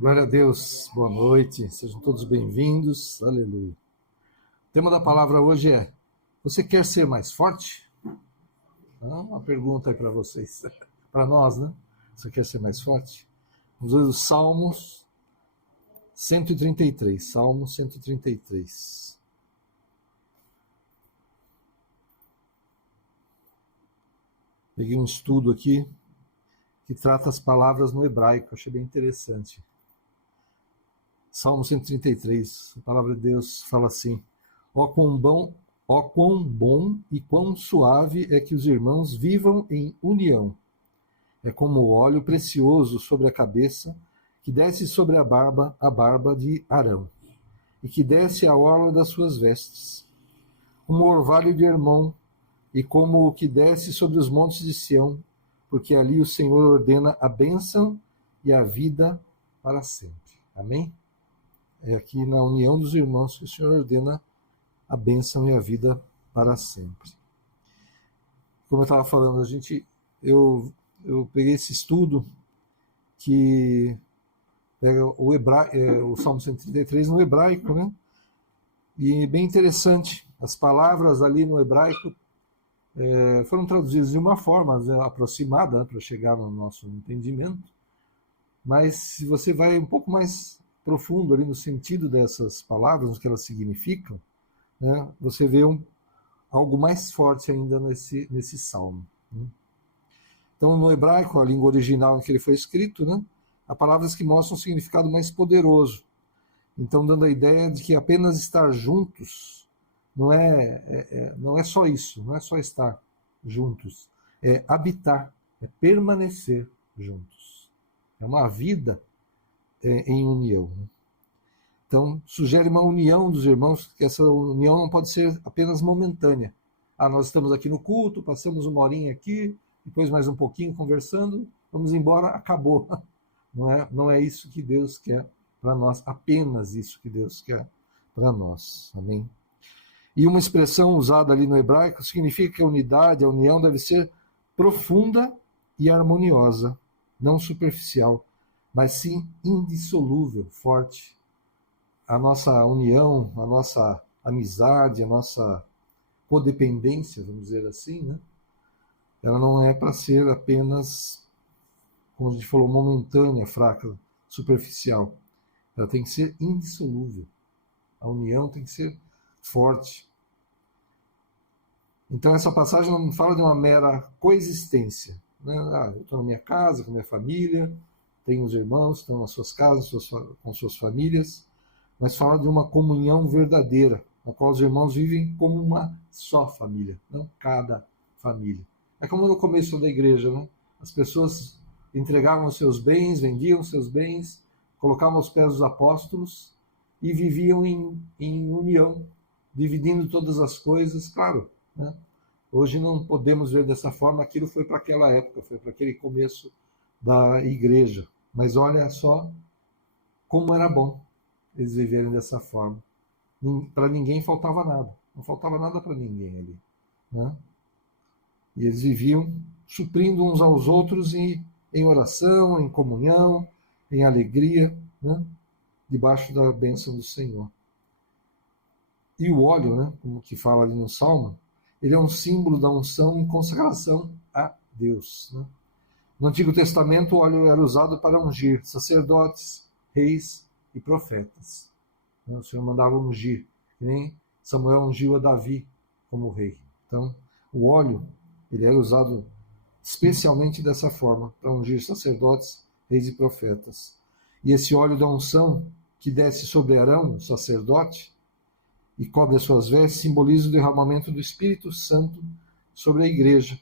Glória a Deus, boa noite, sejam todos bem-vindos, aleluia. O tema da palavra hoje é: você quer ser mais forte? Uma pergunta aí para vocês, para nós, né? Você quer ser mais forte? Vamos ver os Salmos 133, Salmo 133. Peguei um estudo aqui que trata as palavras no hebraico, achei bem interessante. Salmo 133, a palavra de Deus fala assim: ó quão bom e quão suave é que os irmãos vivam em união. É como o óleo precioso sobre a cabeça, que desce sobre a barba de Arão, e que desce a orla das suas vestes. Como o orvalho de Hermon, e como o que desce sobre os montes de Sião, porque ali o Senhor ordena a bênção e a vida para sempre. Amém? É aqui na união dos irmãos que o Senhor ordena a bênção e a vida para sempre. Como eu estava falando, eu peguei esse estudo que pega o Salmo 133 no hebraico, né? E é bem interessante. As palavras ali no hebraico foram traduzidas de uma forma aproximada para chegar no nosso entendimento. Mas se você vai um pouco mais profundo ali no sentido dessas palavras, no que elas significam, né, você vê algo mais forte ainda nesse salmo. Né? Então, no hebraico, a língua original em que ele foi escrito, né, há palavras que mostram um significado mais poderoso. Então, dando a ideia de que apenas estar juntos não é só isso, não é só estar juntos, é habitar, é permanecer juntos. É uma vida em união. Então, sugere uma união dos irmãos, que essa união não pode ser apenas momentânea. Nós estamos aqui no culto, passamos uma horinha aqui, depois mais um pouquinho conversando, vamos embora, acabou. Não é isso que Deus quer para nós, apenas isso que Deus quer para nós. Amém? E uma expressão usada ali no hebraico significa que a unidade, a união deve ser profunda e harmoniosa, não superficial, mas sim indissolúvel, forte. A nossa união, a nossa amizade, a nossa codependência, vamos dizer assim, né? Ela não é para ser apenas, como a gente falou, momentânea, fraca, superficial. Ela tem que ser indissolúvel. A união tem que ser forte. Então essa passagem não fala de uma mera coexistência. Né? Eu estou na minha casa, com a minha família, tenho os irmãos, estão nas suas casas, com suas famílias, mas fala de uma comunhão verdadeira, na qual os irmãos vivem como uma só família, não cada família. É como no começo da igreja, né? As pessoas entregavam os seus bens, vendiam os seus bens, colocavam aos pés dos apóstolos e viviam em união, dividindo todas as coisas, claro. Né? Hoje não podemos ver dessa forma, aquilo foi para aquela época, foi para aquele começo da igreja. Mas olha só como era bom eles viverem dessa forma. Para ninguém faltava nada. Não faltava nada para ninguém ali. Né? E eles viviam suprindo uns aos outros em oração, em comunhão, em alegria, né? Debaixo da bênção do Senhor. E o óleo, né? Como que fala ali no Salmo, ele é um símbolo da unção e consagração a Deus. Né? No Antigo Testamento, o óleo era usado para ungir sacerdotes, reis e profetas. O Senhor mandava ungir, que nem Samuel ungiu a Davi como rei. Então, o óleo ele era usado especialmente dessa forma, para ungir sacerdotes, reis e profetas. E esse óleo da unção, que desce sobre Arão, o sacerdote, e cobre as suas vestes, simboliza o derramamento do Espírito Santo sobre a igreja,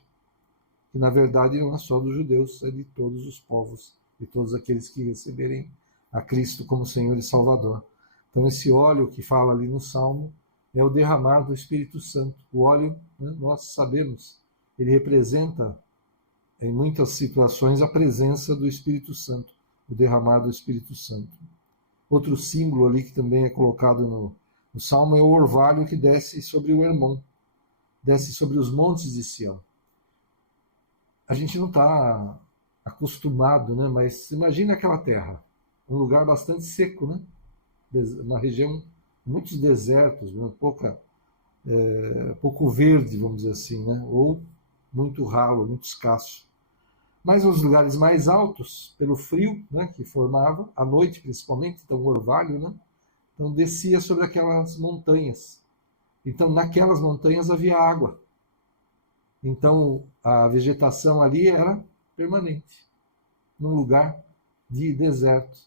que na verdade não é só dos judeus, é de todos os povos, de todos aqueles que receberem a Cristo como Senhor e Salvador. Então esse óleo que fala ali no Salmo é o derramar do Espírito Santo. O óleo, né, nós sabemos, ele representa em muitas situações a presença do Espírito Santo, o derramar do Espírito Santo. Outro símbolo ali que também é colocado no Salmo é o orvalho que desce sobre o Hermon, desce sobre os montes de Sião. A gente não está acostumado, né? Mas imagine aquela terra, um lugar bastante seco, né? Uma região, muitos desertos, né? Pouco verde, vamos dizer assim, né? Ou muito ralo, muito escasso. Mas os lugares mais altos, pelo frio, né, que formava, à noite principalmente, então o orvalho, né? Então descia sobre aquelas montanhas. Então naquelas montanhas havia água. Então a vegetação ali era permanente, num lugar de deserto.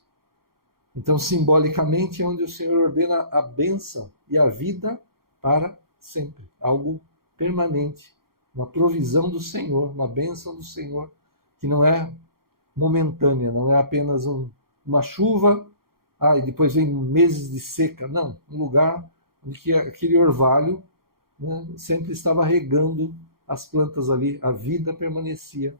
Então, simbolicamente, é onde o Senhor ordena a bênção e a vida para sempre. Algo permanente. Uma provisão do Senhor, uma bênção do Senhor, que não é momentânea, não é apenas uma chuva, e depois vem meses de seca. Não, um lugar onde que aquele orvalho, né, sempre estava regando as plantas ali, a vida permanecia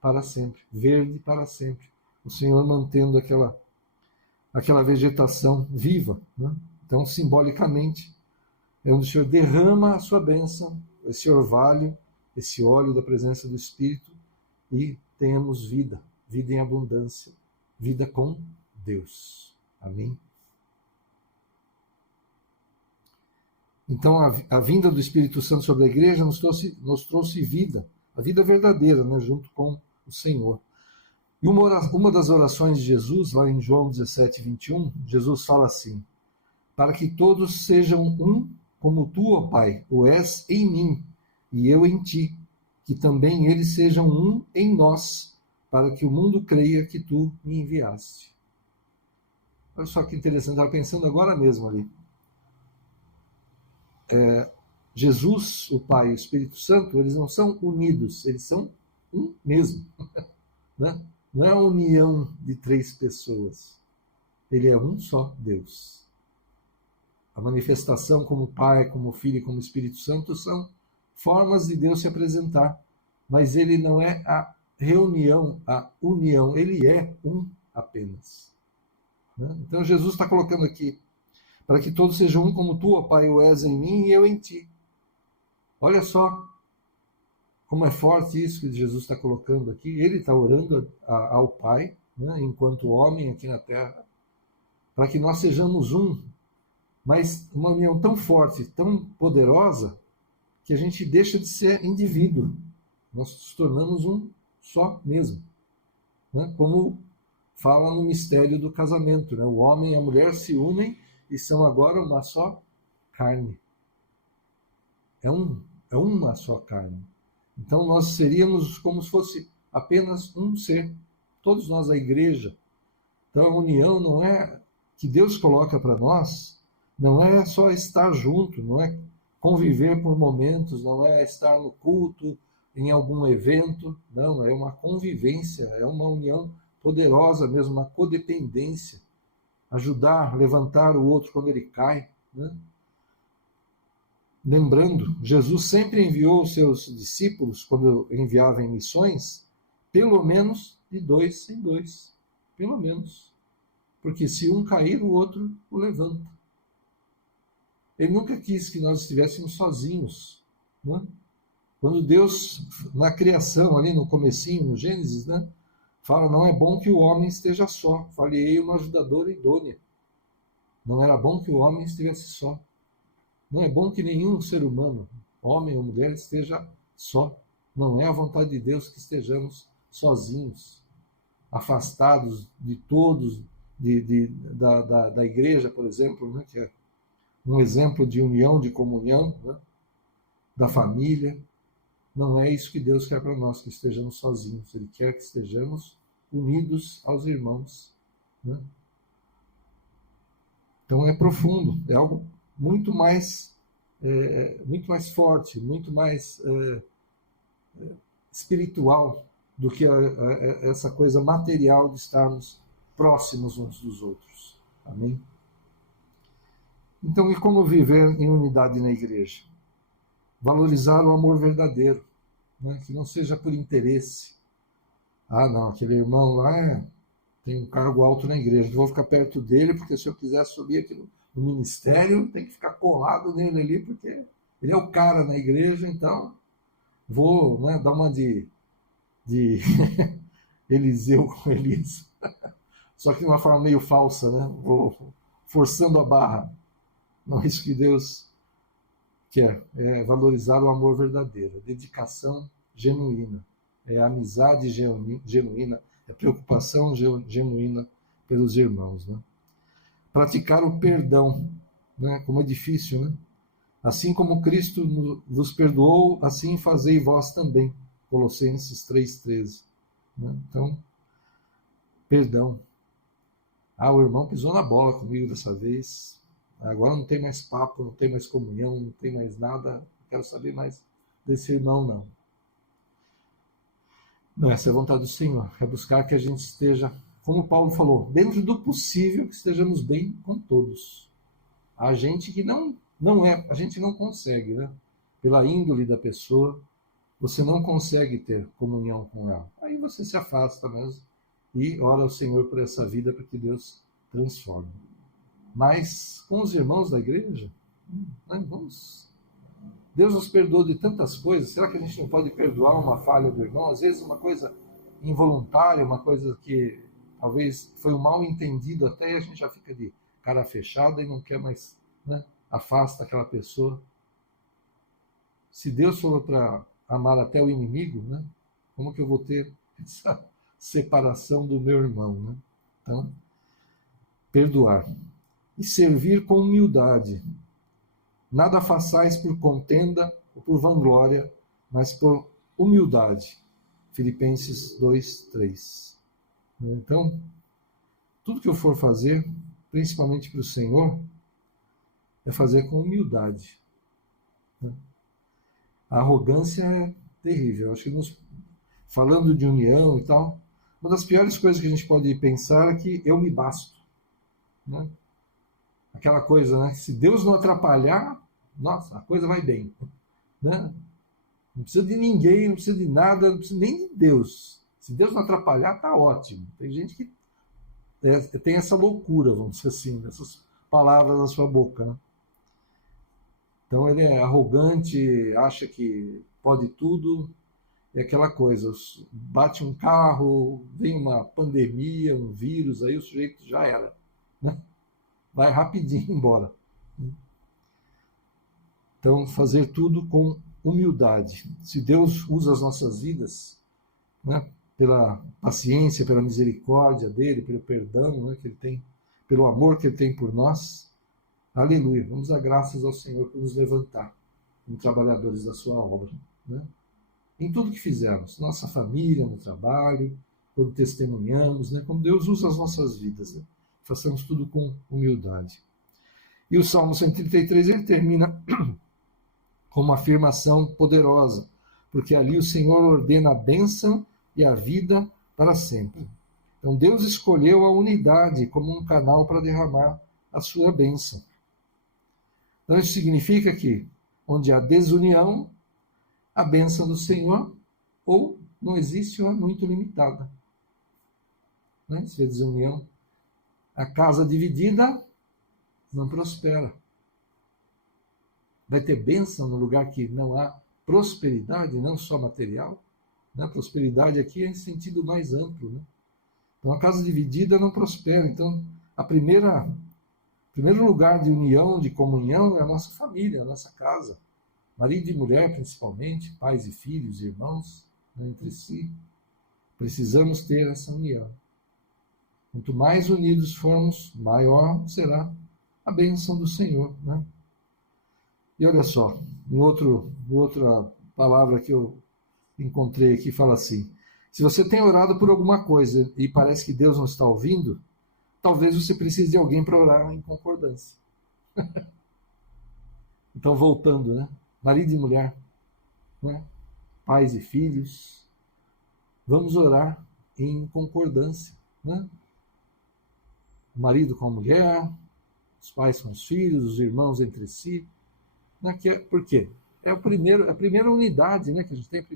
para sempre, verde para sempre. O Senhor mantendo aquela vegetação viva, né? Então, simbolicamente, é onde o Senhor derrama a sua bênção, esse orvalho, esse óleo da presença do Espírito, e tenhamos vida, vida em abundância, vida com Deus. Amém? Então, a vinda do Espírito Santo sobre a igreja nos trouxe vida, a vida verdadeira, né, junto com o Senhor. E uma das orações de Jesus, lá em João 17, 21, Jesus fala assim: para que todos sejam um, como tu, ó Pai, o és em mim, e eu em ti, que também eles sejam um em nós, para que o mundo creia que tu me enviaste. Olha só que interessante, estava pensando agora mesmo ali. Jesus, o Pai e o Espírito Santo, eles não são unidos, eles são um mesmo. Né? Não é a união de três pessoas. Ele é um só Deus. A manifestação como Pai, como Filho e como Espírito Santo são formas de Deus se apresentar. Mas ele não é a reunião, a união. Ele é um apenas. Né? Então Jesus está colocando aqui: para que todos sejam um como tu, ó Pai, o és em mim e eu em ti. Olha só como é forte isso que Jesus está colocando aqui. Ele está orando ao Pai, né, enquanto homem aqui na Terra, para que nós sejamos um, mas uma união tão forte, tão poderosa, que a gente deixa de ser indivíduo. Nós nos tornamos um só mesmo. Né? Como fala no mistério do casamento. Né? O homem e a mulher se unem e são agora uma só carne. É uma só carne. Então nós seríamos como se fosse apenas um ser. Todos nós, a igreja. Então a união não é que Deus coloca para nós, não é só estar junto, não é conviver por momentos, não é estar no culto, em algum evento, não, é uma convivência, é uma união poderosa mesmo, uma codependência. Ajudar, levantar o outro quando ele cai. Né? Lembrando, Jesus sempre enviou os seus discípulos, quando enviava em missões, pelo menos de 2 em 2. Pelo menos. Porque se um cair, o outro o levanta. Ele nunca quis que nós estivéssemos sozinhos. Né? Quando Deus, na criação, ali no comecinho, no Gênesis, né, fala: não é bom que o homem esteja só, falei uma ajudadora idônea. Não era bom que o homem estivesse só. Não é bom que nenhum ser humano, homem ou mulher, esteja só. Não é a vontade de Deus que estejamos sozinhos, afastados de todos, da igreja, por exemplo, né, que é um exemplo de união, de comunhão, né, da família. Não é isso que Deus quer para nós, que estejamos sozinhos. Ele quer que estejamos unidos aos irmãos. Né? Então é profundo, é algo muito mais forte, muito mais espiritual do que essa coisa material de estarmos próximos uns dos outros. Amém? Então, e como viver em unidade na igreja? Valorizar o amor verdadeiro, né? Que não seja por interesse. Não, aquele irmão lá tem um cargo alto na igreja, não vou ficar perto dele, porque se eu quiser subir aqui no ministério, tem que ficar colado nele ali, porque ele é o cara na igreja, então vou, né, dar uma de Eliseu com Elias. só que de uma forma meio falsa, né? Forçando a barra. Não é isso que Deus quer, é valorizar o amor verdadeiro, a dedicação genuína, é a amizade genuína, é a preocupação genuína pelos irmãos, né? Praticar o perdão, né? Como é difícil, né? Assim como Cristo vos perdoou, assim fazei vós também. Colossenses 3,13. Né? Então, perdão. Ah, o irmão pisou na bola comigo dessa vez. Agora não tem mais papo, não tem mais comunhão, não tem mais nada. Não quero saber mais desse irmão, não. Não, essa é a vontade do Senhor. É buscar que a gente esteja, como Paulo falou, dentro do possível, que estejamos bem com todos. Há gente que não é, a gente não consegue, né? Pela índole da pessoa, você não consegue ter comunhão com ela. Aí você se afasta mesmo e ora ao Senhor por essa vida para que Deus transforme. Mas com os irmãos da igreja, Deus nos perdoou de tantas coisas. Será que a gente não pode perdoar uma falha do irmão? Às vezes uma coisa involuntária, uma coisa que talvez foi um mal entendido até, e a gente já fica de cara fechada e não quer mais, né? Afasta aquela pessoa. Se Deus falou para amar até o inimigo, né? Como que eu vou ter essa separação do meu irmão, né? Então, perdoar e servir com humildade. Nada façais por contenda ou por vanglória, mas por humildade. Filipenses 2:3. Então, tudo que eu for fazer, principalmente para o Senhor, é fazer com humildade. A arrogância é terrível. Acho que falando de união e tal, uma das piores coisas que a gente pode pensar é que eu me basto. Né? Aquela coisa, né? Se Deus não atrapalhar, nossa, a coisa vai bem. Né? Não precisa de ninguém, não precisa de nada, não precisa nem de Deus. Se Deus não atrapalhar, tá ótimo. Tem gente que tem essa loucura, vamos dizer assim, essas palavras na sua boca. Né? Então ele é arrogante, acha que pode tudo, é aquela coisa, bate um carro, vem uma pandemia, um vírus, aí o sujeito já era. Né? Vai rapidinho embora. Então, fazer tudo com humildade. Se Deus usa as nossas vidas, né, pela paciência, pela misericórdia dele, pelo perdão, né, que ele tem, pelo amor que ele tem por nós, aleluia. Vamos dar graças ao Senhor por nos levantar como trabalhadores da sua obra. Né? Em tudo que fizermos, nossa família, no trabalho, quando testemunhamos, né, quando Deus usa as nossas vidas, né, façamos tudo com humildade. E o Salmo 133, ele termina com uma afirmação poderosa, porque ali o Senhor ordena a bênção e a vida para sempre. Então Deus escolheu a unidade como um canal para derramar a sua bênção. Então isso significa que onde há desunião, a bênção do Senhor ou não existe ou é muito limitada. Né? Se é desunião, a casa dividida não prospera. Vai ter bênção no lugar que não há prosperidade, não só material. Né? Prosperidade aqui é em sentido mais amplo. Né? Então, a casa dividida não prospera. Então, o primeiro lugar de união, de comunhão, é a nossa família, a nossa casa. Marido e mulher, principalmente, pais e filhos, irmãos, né, entre si. Precisamos ter essa união. Quanto mais unidos formos, maior será a bênção do Senhor. Né? E olha só, outra palavra que eu encontrei aqui fala assim: se você tem orado por alguma coisa e parece que Deus não está ouvindo, talvez você precise de alguém para orar em concordância. Então, voltando, né? Marido e mulher, né? Pais e filhos, vamos orar em concordância. Né? O marido com a mulher, os pais com os filhos, os irmãos entre si. Né? Por quê? É a primeira unidade, né, que a gente tem, o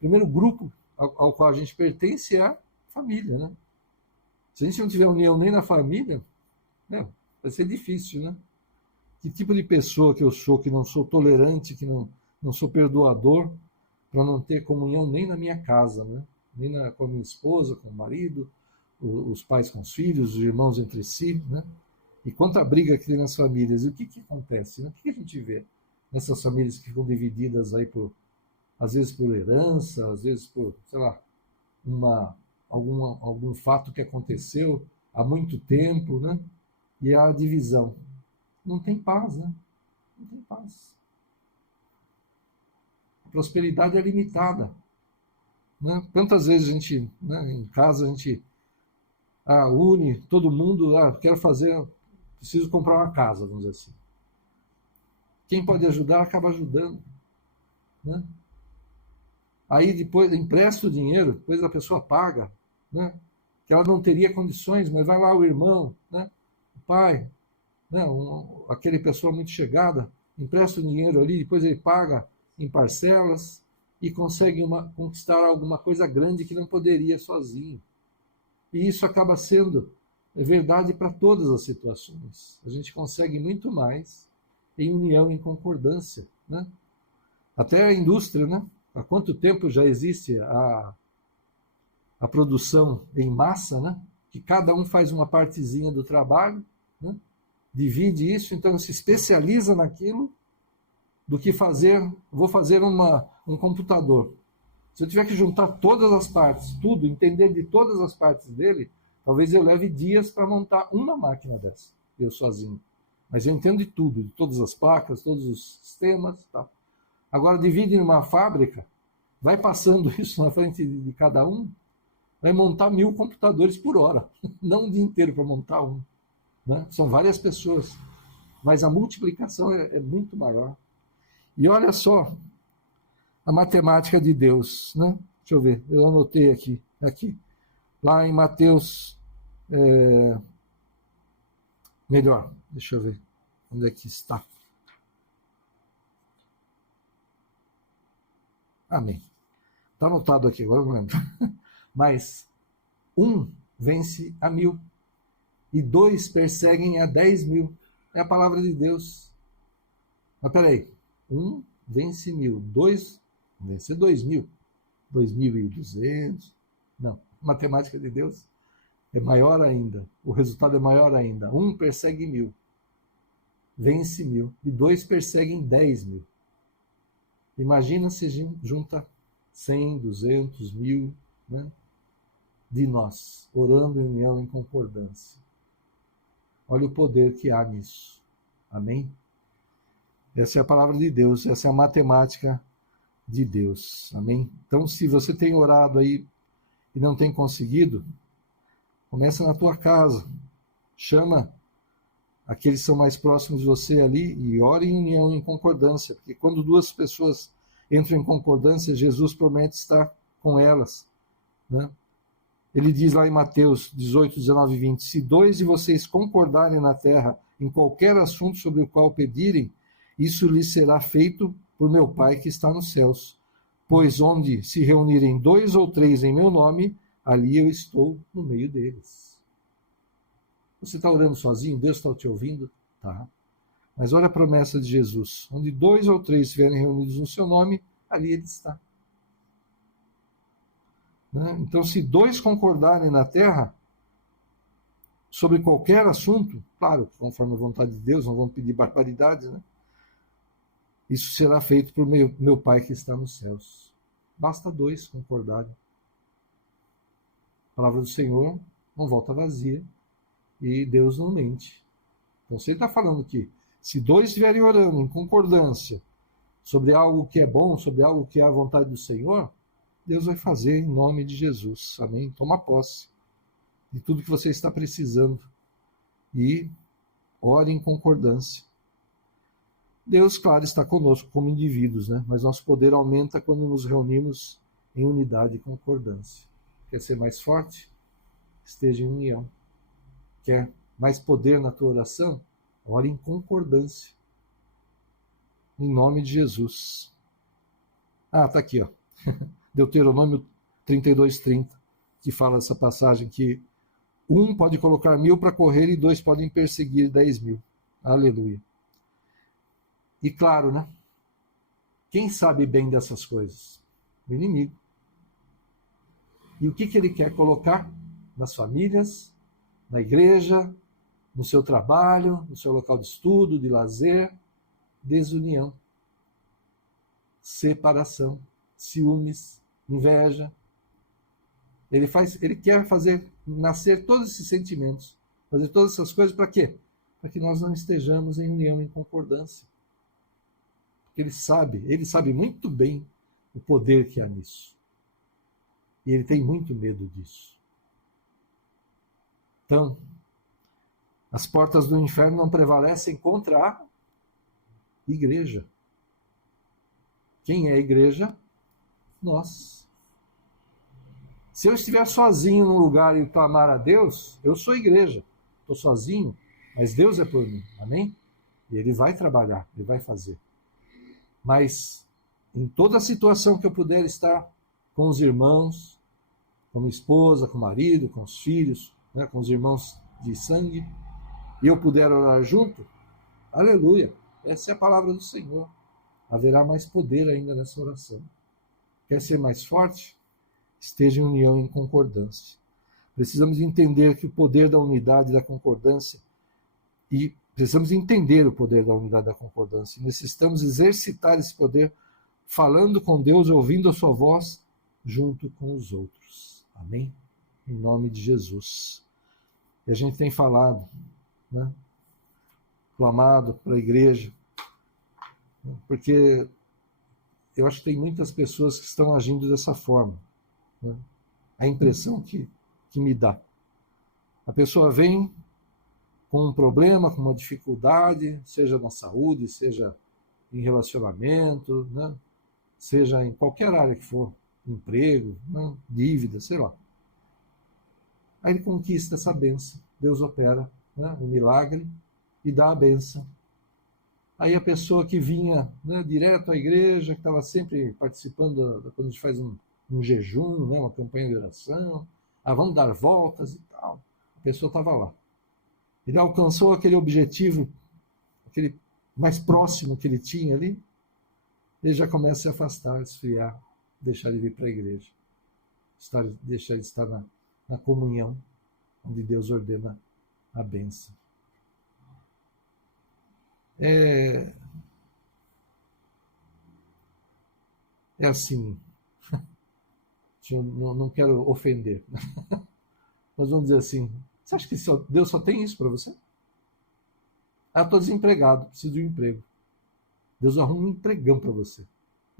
primeiro grupo ao qual a gente pertence é a família. Né? Se a gente não tiver união nem na família, né, vai ser difícil. Né? Que tipo de pessoa que eu sou, que não sou tolerante, que não sou perdoador, para não ter comunhão nem na minha casa, né? Nem com a minha esposa, com o marido, os pais com os filhos, os irmãos entre si, né? E quanta briga que tem nas famílias. E o que acontece? Né? O que a gente vê nessas famílias que ficam divididas aí às vezes por herança, às vezes por, sei lá, algum fato que aconteceu há muito tempo, né? E a divisão. Não tem paz, né? Não tem paz. A prosperidade é limitada. Né? Quantas vezes a gente, né, em casa, a gente une todo mundo, preciso comprar uma casa, vamos dizer assim. Quem pode ajudar, acaba ajudando. Né? Aí depois empresta o dinheiro, depois a pessoa paga, né? Que ela não teria condições, mas vai lá o irmão, né? O pai, né? Aquele pessoa muito chegada, empresta o dinheiro ali, depois ele paga em parcelas e consegue conquistar alguma coisa grande que não poderia sozinho. E isso acaba sendo verdade para todas as situações. A gente consegue muito mais em união, em concordância, né? Até a indústria, né? Há quanto tempo já existe a produção em massa, né? Que cada um faz uma partezinha do trabalho, né? Divide isso, então se especializa naquilo, do que vou fazer um computador. Se eu tiver que juntar todas as partes, tudo, entender de todas as partes dele, talvez eu leve dias para montar uma máquina dessa, eu sozinho. Mas eu entendo de tudo, de todas as placas, todos os sistemas, tal. Agora, divide em uma fábrica, vai passando isso na frente de cada um, vai montar 1000 computadores por hora. Não o dia inteiro para montar um. Né? São várias pessoas. Mas a multiplicação é muito maior. E olha só a matemática de Deus. Né? Deixa eu ver, eu anotei aqui. Lá em Mateus... melhor, deixa eu ver onde é que está. Amém. Está anotado aqui, agora eu não lembro. Mas 1 vence a 1000 e 2 perseguem a 10.000. É a palavra de Deus. Mas peraí, 1 vence 1000, 2 vence 2.000, 2.200. Não, a matemática de Deus é maior ainda. O resultado é maior ainda. 1 persegue 1000, vence 1000 e 2 perseguem 10.000. Imagina se junta 100, 200, 1000, né, de nós, orando em união, em concordância. Olha o poder que há nisso. Amém? Essa é a palavra de Deus, essa é a matemática de Deus. Amém? Então, se você tem orado aí e não tem conseguido, começa na tua casa. Chama aqueles que são mais próximos de você ali e ore em união, em concordância, porque quando duas pessoas entram em concordância, Jesus promete estar com elas, né? Ele diz lá em Mateus 18, 19 e 20, se 2 de vocês concordarem na terra em qualquer assunto sobre o qual pedirem, isso lhes será feito por meu Pai que está nos céus. Pois onde se reunirem 2 ou 3 em meu nome, ali eu estou no meio deles. Você está orando sozinho? Deus está te ouvindo? Tá. Mas olha a promessa de Jesus. Onde 2 ou 3 estiverem reunidos no seu nome, ali ele está. Né? Então, se 2 concordarem na terra sobre qualquer assunto, claro, conforme a vontade de Deus, não vão pedir barbaridades, né? Isso será feito por meu Pai que está nos céus. Basta 2 concordarem. A palavra do Senhor não volta vazia. E Deus não mente. Então, se ele está falando que se 2 estiverem orando em concordância sobre algo que é bom, sobre algo que é a vontade do Senhor, Deus vai fazer em nome de Jesus. Amém? Toma posse de tudo que você está precisando. E ore em concordância. Deus, claro, está conosco como indivíduos, né? Mas nosso poder aumenta quando nos reunimos em unidade e concordância. Quer ser mais forte? Esteja em união. Quer mais poder na tua oração? Ore em concordância. Em nome de Jesus. Está aqui, ó. Deuteronômio 32:30, que fala essa passagem que 1 pode colocar 1000 para correr e 2 podem perseguir 10.000. Aleluia. E claro, né? Quem sabe bem dessas coisas? O inimigo. E o que ele quer colocar? nas famílias, na igreja, no seu trabalho, no seu local de estudo, de lazer, desunião, separação, ciúmes, inveja. Ele quer fazer nascer todos esses sentimentos, fazer todas essas coisas para quê? Para que nós não estejamos em união, em concordância. Porque ele sabe muito bem o poder que há nisso. E ele tem muito medo disso. Então, as portas do inferno não prevalecem contra a igreja. Quem é a igreja? Nós. Se eu estiver sozinho num lugar e clamar a Deus, eu sou igreja. Estou sozinho, mas Deus é por mim. Amém? E Ele vai trabalhar, Ele vai fazer. Mas em toda situação que eu puder estar com os irmãos, com minha esposa, com o marido, com os filhos, né, com os irmãos de sangue, e eu puder orar junto, aleluia, essa é a palavra do Senhor. Haverá mais poder ainda nessa oração. Quer ser mais forte? Esteja em união e em concordância. Precisamos entender que o poder da unidade e da concordância, e precisamos entender o poder da unidade e da concordância. Necessitamos exercitar esse poder falando com Deus, ouvindo a sua voz, junto com os outros. Amém? Em nome de Jesus. E a gente tem falado, né? Clamado para a igreja, porque eu acho que tem muitas pessoas que estão agindo dessa forma. Né? A impressão que me dá. A pessoa vem com um problema, com uma dificuldade, seja na saúde, seja em relacionamento, né? Seja em qualquer área que for, emprego, né? Dívida, sei lá. Aí ele conquista essa bênção. Deus opera, né? Um milagre e dá a bênção. Aí a pessoa que vinha, né, direto à igreja, que estava sempre participando, quando a gente faz um jejum, né, uma campanha de oração, vamos dar voltas e tal. A pessoa estava lá. Ele alcançou aquele objetivo, aquele mais próximo que ele tinha ali, ele já começa a se afastar, esfriar, deixar de vir para a igreja, deixar de estar na comunhão, onde Deus ordena a bênção. É assim, eu não quero ofender, mas vamos dizer assim, você acha que Deus só tem isso para você? Eu estou desempregado, preciso de um emprego. Deus arruma um empregão para você.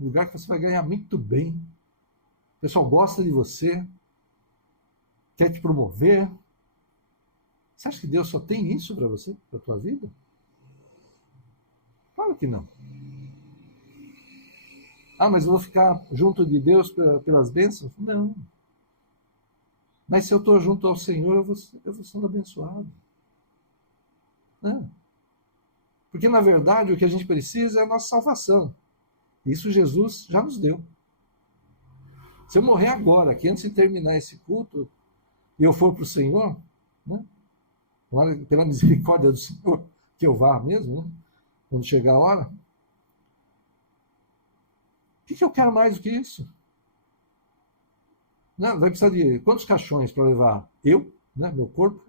Um lugar que você vai ganhar muito bem. O pessoal gosta de você, quer te promover. Você acha que Deus só tem isso para você, para a tua vida? Claro que não. Mas eu vou ficar junto de Deus pelas bênçãos? Não. Mas se eu estou junto ao Senhor, eu vou sendo abençoado. Não. Porque, na verdade, o que a gente precisa é a nossa salvação. Isso Jesus já nos deu. Se eu morrer agora, que antes de terminar esse culto, e eu for para o Senhor, né? Pela misericórdia do Senhor, que eu vá mesmo, né? Quando chegar a hora, o que eu quero mais do que isso? Não, vai precisar de quantos caixões para levar eu, né, meu corpo,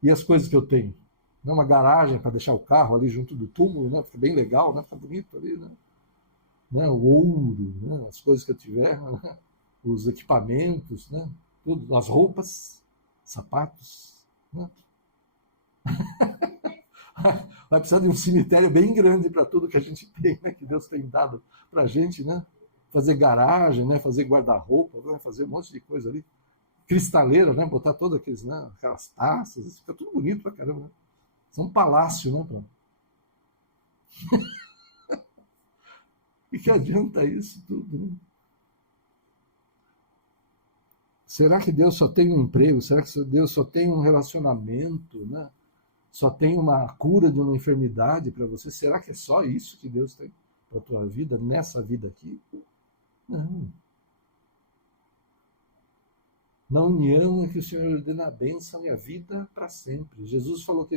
e as coisas que eu tenho? Não, uma garagem para deixar o carro ali junto do túmulo, né, fica bem legal, né, fica bonito ali, né, o ouro, né, as coisas que eu tiver, né, os equipamentos, né, tudo, as roupas, sapatos, né? Vai precisar de um cemitério bem grande para tudo que a gente tem, né, que Deus tem dado para a gente, né? Fazer garagem, né? Fazer guarda-roupa, né? Fazer um monte de coisa ali. Cristaleira, né? Botar todas aquelas taças, fica tudo bonito pra caramba. Né? É um palácio, né? E que adianta isso tudo, né? Será que Deus só tem um emprego? Será que Deus só tem um relacionamento, né? Só tem uma cura de uma enfermidade para você? Será que é só isso que Deus tem para a tua vida, nessa vida aqui? Não. Na união é que o Senhor ordena a bênção e a vida para sempre. Jesus falou que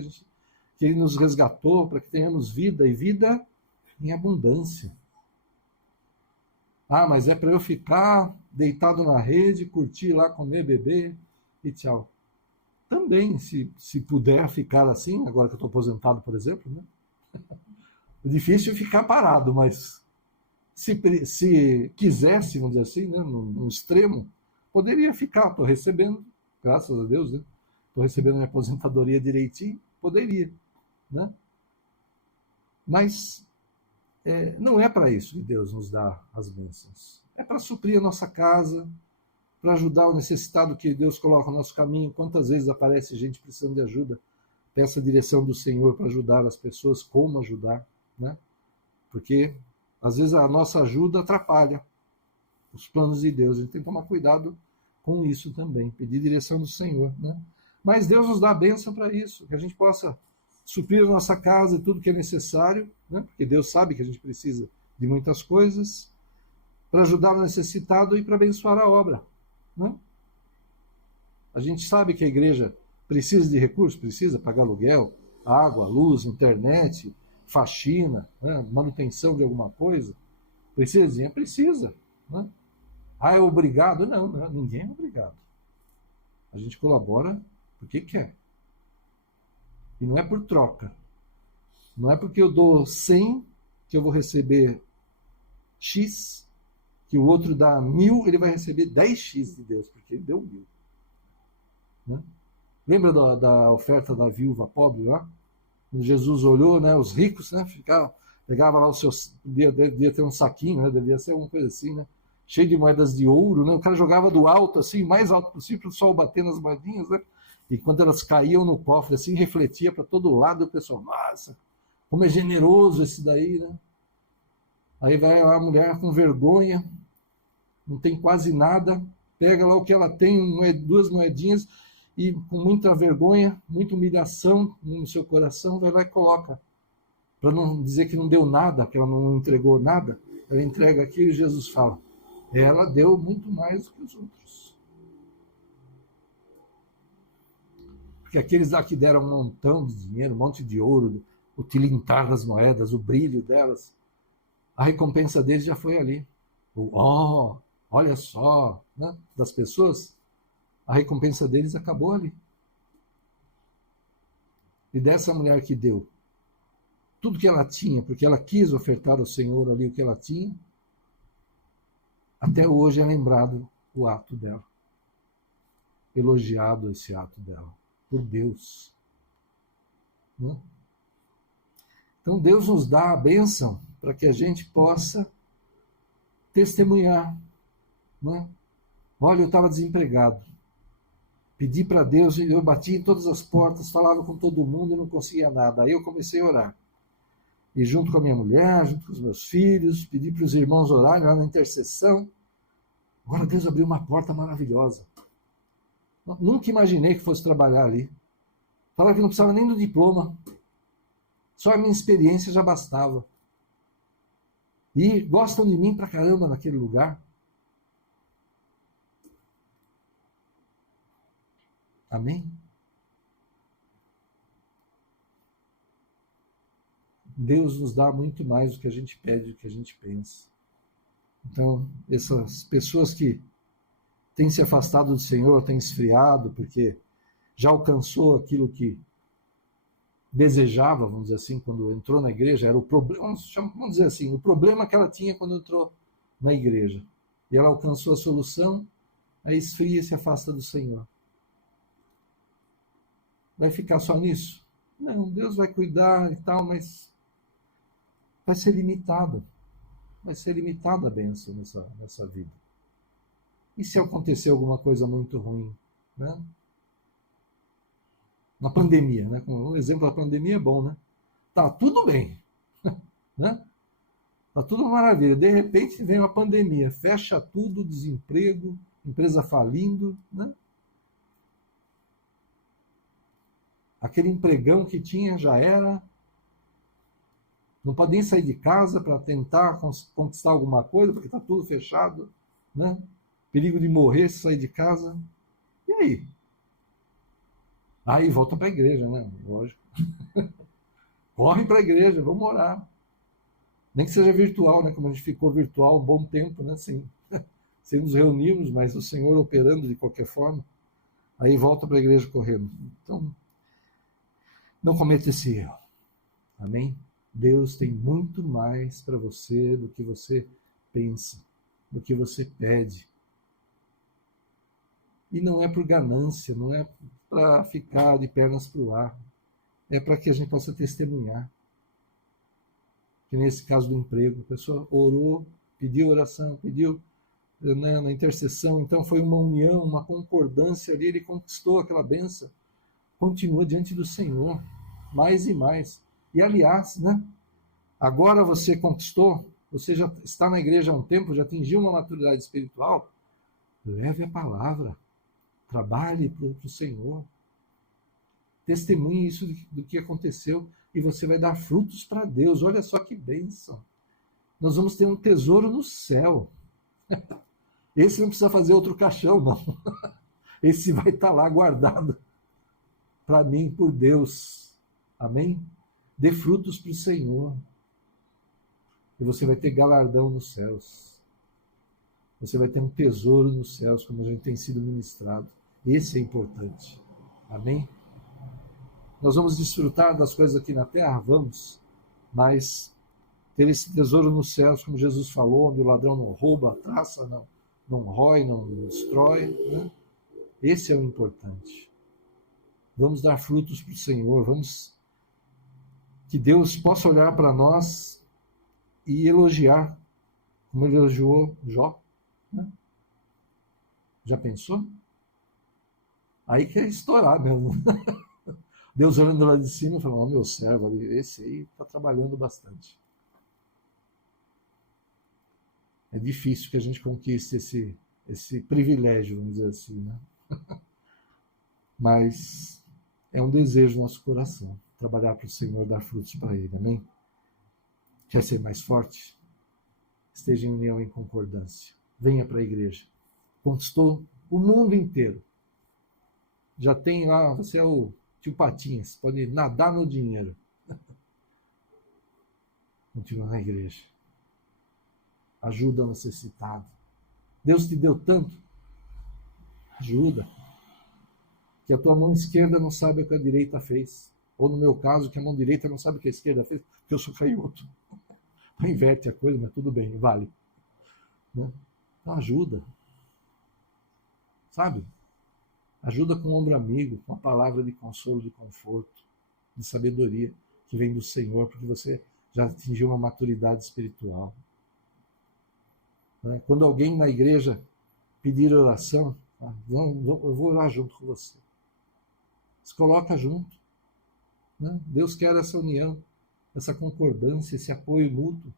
Ele nos resgatou para que tenhamos vida, e vida em abundância. Mas é para eu ficar deitado na rede, curtir lá, comer, beber, e tchau. Também, se puder ficar assim, agora que eu estou aposentado, por exemplo, né? É difícil ficar parado, mas se quisesse, vamos dizer assim, né, no extremo, poderia ficar. Estou recebendo, graças a Deus, né? Estou recebendo minha aposentadoria direitinho, poderia, né? Mas não é para isso que Deus nos dá as bênçãos. É para suprir a nossa casa, para ajudar o necessitado que Deus coloca no nosso caminho. Quantas vezes aparece gente precisando de ajuda? Peça a direção do Senhor para ajudar as pessoas, como ajudar, né? Porque às vezes a nossa ajuda atrapalha os planos de Deus. A gente tem que tomar cuidado com isso também, pedir direção do Senhor, né? Mas Deus nos dá a bênção para isso, que a gente possa suprir a nossa casa e tudo que é necessário, né? Porque Deus sabe que a gente precisa de muitas coisas, para ajudar o necessitado e para abençoar a obra, né? A gente sabe que a igreja precisa de recursos, precisa pagar aluguel, água, luz, internet, faxina, né? Manutenção de alguma coisa. Precisa de dinheiro? Precisa, né? Ah, é obrigado? Não, ninguém é obrigado. A gente colabora porque quer. E não é por troca. Não é porque eu dou 100 que eu vou receber X, que o outro dá 1000, ele vai receber 10x de Deus, porque ele deu 1000. Né? Lembra da oferta da viúva pobre lá? Quando Jesus olhou, né, os ricos, né, pegava lá os seus, devia ter um saquinho, né, devia ser alguma coisa assim, né, cheio de moedas de ouro, né, o cara jogava do alto, assim, mais alto possível, para o sol bater nas moedinhas, né, e quando elas caíam no cofre, assim, refletia para todo lado, e o pessoal, nossa, como é generoso esse daí, né? Aí vai lá a mulher com vergonha, não tem quase nada, pega lá o que ela tem, 2 moedinhas, e com muita vergonha, muita humilhação no seu coração, vai lá e coloca. Para não dizer que não deu nada, que ela não entregou nada, ela entrega aquilo e Jesus fala, ela deu muito mais do que os outros. Porque aqueles lá que deram um montão de dinheiro, um monte de ouro, o tilintar das moedas, o brilho delas, a recompensa deles já foi ali. Olha só, né? Das pessoas, a recompensa deles acabou ali. E dessa mulher que deu tudo que ela tinha, porque ela quis ofertar ao Senhor ali o que ela tinha, até hoje é lembrado o ato dela. Elogiado esse ato dela, por Deus. Né? Então Deus nos dá a bênção para que a gente possa testemunhar. Né? Olha, eu estava desempregado. Pedi para Deus, eu bati em todas as portas, falava com todo mundo e não conseguia nada. Aí eu comecei a orar. E junto com a minha mulher, junto com os meus filhos, pedi para os irmãos orarem lá na intercessão. Agora Deus abriu uma porta maravilhosa. Nunca imaginei que fosse trabalhar ali. Falava que não precisava nem do diploma. Só a minha experiência já bastava. E gostam de mim pra caramba naquele lugar. Amém? Deus nos dá muito mais do que a gente pede, do que a gente pensa. Então, essas pessoas que têm se afastado do Senhor, têm esfriado, porque já alcançou aquilo que desejava, vamos dizer assim, quando entrou na igreja, era o problema, vamos dizer assim, o problema que ela tinha quando entrou na igreja. E ela alcançou a solução, aí esfria e se afasta do Senhor. Vai ficar só nisso? Não, Deus vai cuidar e tal, mas vai ser limitado. Vai ser limitada a bênção nessa vida. E se acontecer alguma coisa muito ruim? Né? Na pandemia, né? Um exemplo da pandemia é bom, né? Tá tudo bem, né? Tá tudo maravilha. De repente vem uma pandemia, fecha tudo, desemprego, empresa falindo, né? Aquele empregão que tinha já era. Não pode nem sair de casa para tentar conquistar alguma coisa, porque está tudo fechado, né? Perigo de morrer se sair de casa. E aí? Aí volta para a igreja, né? Lógico. Corre para a igreja, vamos orar. Nem que seja virtual, né? Como a gente ficou virtual um bom tempo, né? Sem nos reunirmos, mas o Senhor operando de qualquer forma. Aí volta para a igreja correndo. Então, não cometa esse erro. Amém? Deus tem muito mais para você do que você pensa, do que você pede. E não é por ganância, não é para ficar de pernas para o ar. É para que a gente possa testemunhar. Que nesse caso do emprego, a pessoa orou, pediu oração, pediu, né, na intercessão, então foi uma união, uma concordância ali, ele conquistou aquela bênção. Continua diante do Senhor, mais e mais. E aliás, né, agora você conquistou, você já está na igreja há um tempo, já atingiu uma maturidade espiritual, leve a palavra, trabalhe para o Senhor, testemunhe isso do que aconteceu e você vai dar frutos para Deus. Olha só que bênção. Nós vamos ter um tesouro no céu. Esse não precisa fazer outro caixão, não. Esse vai estar lá guardado para mim, por Deus. Amém? Dê frutos para o Senhor. E você vai ter galardão nos céus. Você vai ter um tesouro nos céus, como a gente tem sido ministrado. Esse é importante. Amém? Nós vamos desfrutar das coisas aqui na terra? Vamos. Mas ter esse tesouro nos céus, como Jesus falou, onde o ladrão não rouba, traça, não rói, não destrói. Né? Esse é o importante. Vamos dar frutos para o Senhor. Vamos que Deus possa olhar para nós e elogiar, como ele elogiou Jó. Né? Já pensou? Aí quer estourar mesmo. Deus olhando lá de cima e falando, ó, meu servo, esse aí está trabalhando bastante. É difícil que a gente conquiste esse privilégio, vamos dizer assim, né? Mas é um desejo do nosso coração, trabalhar para o Senhor, dar frutos para Ele, amém? Quer ser mais forte? Esteja em união, em concordância. Venha para a igreja. Conquistou o mundo inteiro. Já tem lá, você é o tio Patinhas, pode nadar no dinheiro. Continua na igreja. Ajuda o necessitado. Deus te deu tanto. Ajuda. Que a tua mão esquerda não sabe o que a direita fez. Ou no meu caso, que a mão direita não sabe o que a esquerda fez, porque eu sou canhoto. Então inverte a coisa, mas tudo bem, vale. Né? Então ajuda. Sabe? Ajuda com um ombro amigo, com uma palavra de consolo, de conforto, de sabedoria que vem do Senhor, porque você já atingiu uma maturidade espiritual. Quando alguém na igreja pedir oração, eu vou orar junto com você. Se coloca junto. Né? Deus quer essa união, essa concordância, esse apoio mútuo.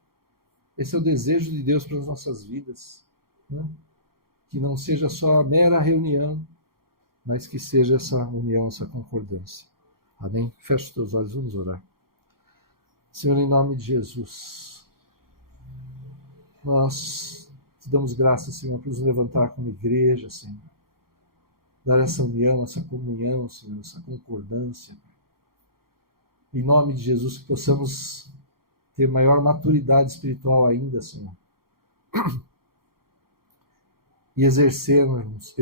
Esse é o desejo de Deus para as nossas vidas. Né? Que não seja só a mera reunião, mas que seja essa união, essa concordância. Amém? Feche os teus olhos, vamos orar. Senhor, em nome de Jesus, nós te damos graças, Senhor, por nos levantar como igreja, Senhor. Dar essa união, essa comunhão, Senhor, essa concordância. Em nome de Jesus, que possamos ter maior maturidade espiritual ainda, Senhor. E exercermos,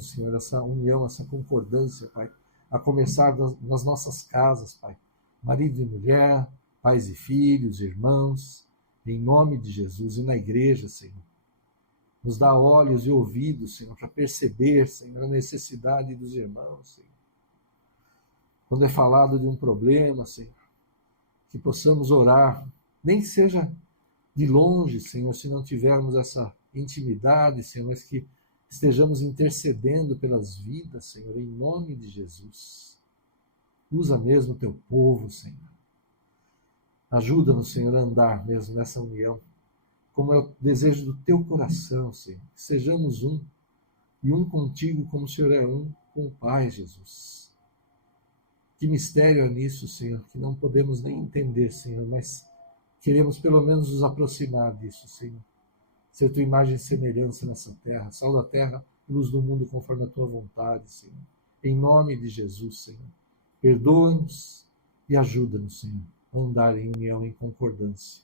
Senhor, essa união, essa concordância, Pai, a começar nas nossas casas, Pai, marido e mulher, pais e filhos, irmãos, em nome de Jesus, e na igreja, Senhor. Nos dá olhos e ouvidos, Senhor, para perceber, Senhor, a necessidade dos irmãos, Senhor. Quando é falado de um problema, Senhor, que possamos orar, nem que seja de longe, Senhor, se não tivermos essa intimidade, Senhor, mas que estejamos intercedendo pelas vidas, Senhor, em nome de Jesus. Usa mesmo o teu povo, Senhor. Ajuda-nos, Senhor, a andar mesmo nessa união, como é o desejo do teu coração, Senhor. Que sejamos um, e um contigo como o Senhor é um com o Pai, Jesus. Que mistério é nisso, Senhor, que não podemos nem entender, Senhor, mas queremos pelo menos nos aproximar disso, Senhor. Ser tua imagem e semelhança nessa terra, sal da terra, luz do mundo conforme a tua vontade, Senhor. Em nome de Jesus, Senhor. Perdoa-nos e ajuda-nos, Senhor, a andar em união, em concordância.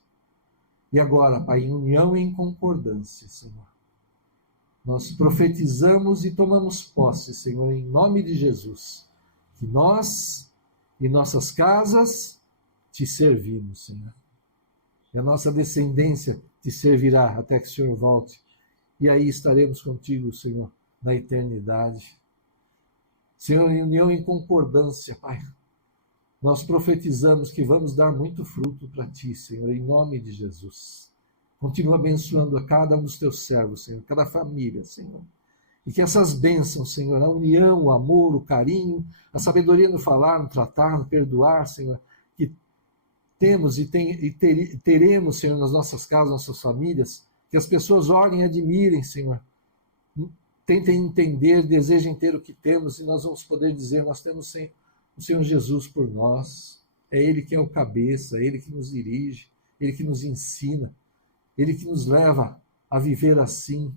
E agora, Pai, em união e em concordância, Senhor, nós profetizamos e tomamos posse, Senhor, em nome de Jesus, que nós e nossas casas te servimos, Senhor. E a nossa descendência te servirá até que o Senhor volte. E aí estaremos contigo, Senhor, na eternidade. Senhor, em união e em concordância, Pai, nós profetizamos que vamos dar muito fruto para ti, Senhor, em nome de Jesus. Continua abençoando a cada um dos teus servos, Senhor, cada família, Senhor. E que essas bênçãos, Senhor, a união, o amor, o carinho, a sabedoria no falar, no tratar, no perdoar, Senhor, que temos e teremos, Senhor, nas nossas casas, nas nossas famílias, que as pessoas olhem e admirem, Senhor. Tentem entender, desejem ter o que temos, e nós vamos poder dizer, nós temos o Senhor Jesus por nós. É Ele que é o cabeça, é Ele que nos dirige, Ele que nos ensina, Ele que nos leva a viver assim.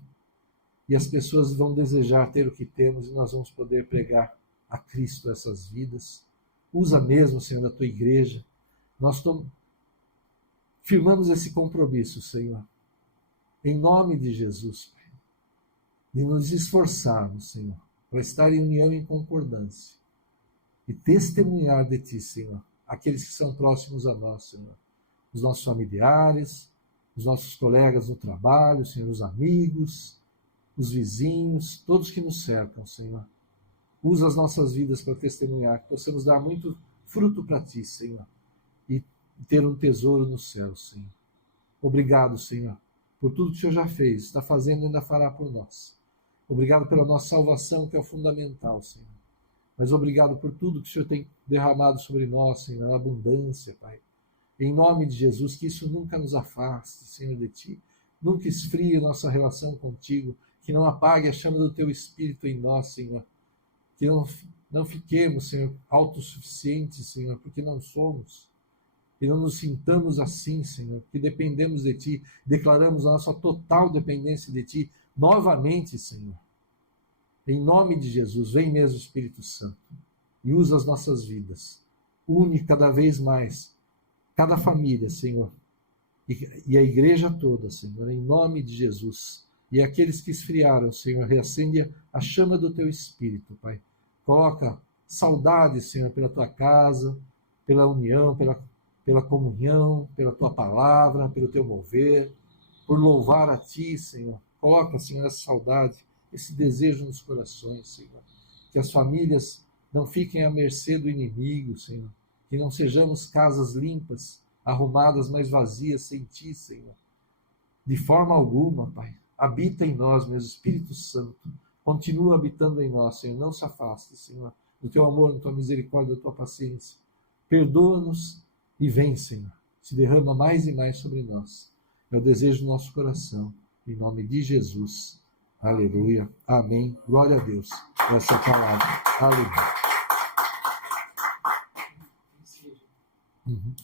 E as pessoas vão desejar ter o que temos, e nós vamos poder pregar a Cristo essas vidas. Usa mesmo, Senhor, a tua igreja. Nós firmamos esse compromisso, Senhor, em nome de Jesus, Pai, de nos esforçarmos, Senhor, para estar em união e em concordância e testemunhar de Ti, Senhor, aqueles que são próximos a nós, Senhor, os nossos familiares, os nossos colegas no trabalho, Senhor, os amigos, os vizinhos, todos que nos cercam, Senhor. Usa as nossas vidas para testemunhar, que possamos dar muito fruto para Ti, Senhor, e ter um tesouro no céu, Senhor. Obrigado, Senhor, por tudo que o Senhor já fez, está fazendo e ainda fará por nós. Obrigado pela nossa salvação, que é o fundamental, Senhor. Mas obrigado por tudo que o Senhor tem derramado sobre nós, Senhor, a abundância, Pai. Em nome de Jesus, que isso nunca nos afaste, Senhor, de Ti. Nunca esfrie a nossa relação contigo, que não apague a chama do Teu Espírito em nós, Senhor. Que não fiquemos, Senhor, autossuficientes, Senhor, porque não somos. Que não nos sintamos assim, Senhor, que dependemos de Ti, declaramos a nossa total dependência de Ti novamente, Senhor. Em nome de Jesus, vem mesmo, Espírito Santo, e usa as nossas vidas. Une cada vez mais cada família, Senhor, e a igreja toda, Senhor, em nome de Jesus. E aqueles que esfriaram, Senhor, reacende a chama do Teu Espírito, Pai. Coloca saudade, Senhor, pela Tua casa, pela união, pela comunhão, pela Tua palavra, pelo Teu mover, por louvar a Ti, Senhor. Coloca, Senhor, essa saudade, esse desejo nos corações, Senhor. Que as famílias não fiquem à mercê do inimigo, Senhor. Que não sejamos casas limpas, arrumadas, mas vazias sem Ti, Senhor. De forma alguma, Pai. Habita em nós, meu Espírito Santo. Continua habitando em nós, Senhor. Não se afaste, Senhor, do Teu amor, da Tua misericórdia, da Tua paciência. Perdoa-nos e vem, Senhor. Se derrama mais e mais sobre nós. É o desejo do nosso coração. Em nome de Jesus. Aleluia. Amém. Glória a Deus por essa palavra. Aleluia. Uhum.